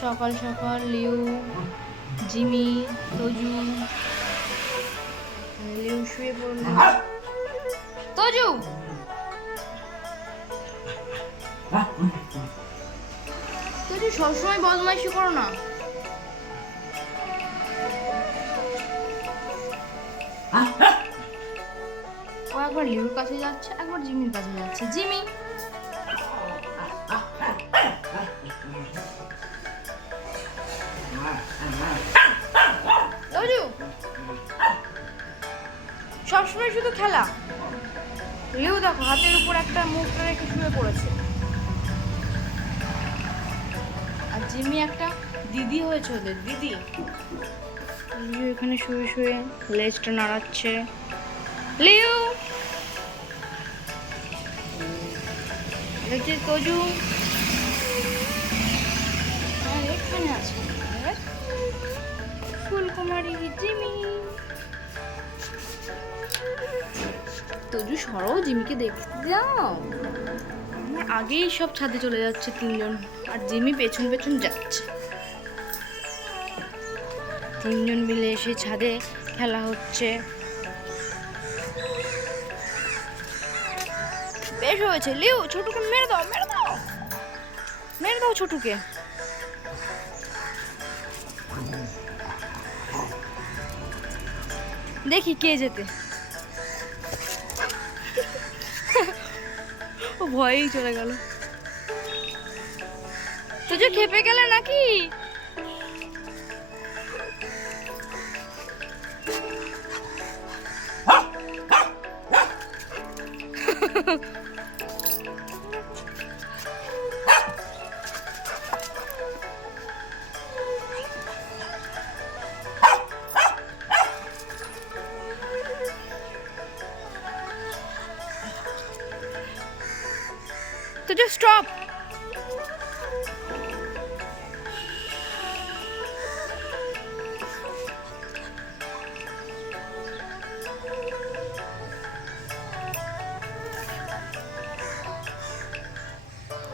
সকাল সকাল Liu, Jimmy, Taju. Liu শুয়ে পড়লো। তজু, তজু সবসময় বদমাইশি করো না। ও একবার লিউর কাছে যাচ্ছে, একবার জিমির কাছে যাচ্ছে। জিমি, তজু, সবসময় শুধু খেলা। লিউ দেখো হাতের উপর একটা মুখটা রেখে শুয়ে পড়েছে। আর জিমি একটা দিদি হয়েছে ওদের, দিদি। লিউ এখানে শুয়ে শুয়ে লেজটা নাড়াচ্ছে। লিউ, দেখছিস তজু? আর এখানে আছে ফুলকুমারী জিমি। তজু সরো, জিমিকে দেখতে দাও। আমার আগেই সব ছাদে চলে যাচ্ছে তিনজন, আর জিমি পেছন পেছন যাচ্ছে। তিনজন মিলে এসে ছাদে খেলা হচ্ছে। বেশ হয়েছে। লিউ, ছোটুকে মেরে দাও, মেরে দাও, মেরে দাও ছোটুকে। দেখি কে যেতে। ও ভয়েই চলে গেল। তুই যে খেপে গেলে নাকি? তো just stop.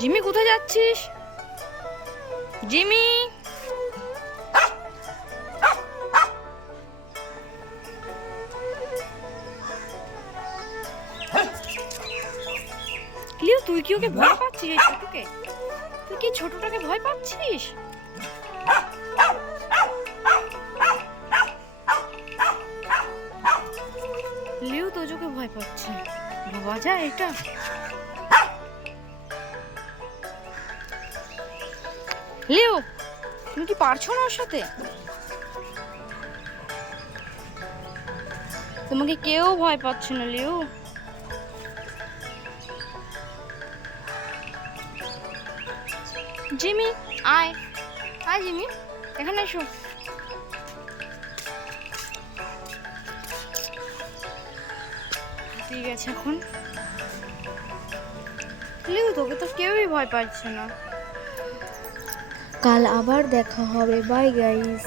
জিমি, কোথায় যাচ্ছিস? জিমি, লিও, তুই কি ওকে ভয় পাচ্ছিস? এই ছোটকে, তুই কি ছোটটাকে ভয় পাচ্ছিস? লিও তোজোকে ভয় পাচ্ছে। ভাবা যায় এটা? লিও, তুমি কি পারছো না ওর সাথে? তোমাকে কেউ ভয় পাচ্ছে না লিও। জিমি, আয় আয় জিমি, এখানে এসো। ঠিক আছে এখন। লিও, তোকে তো কেউই ভয় পাচ্ছে না। কাল আবার দেখা হবে। Bye guys.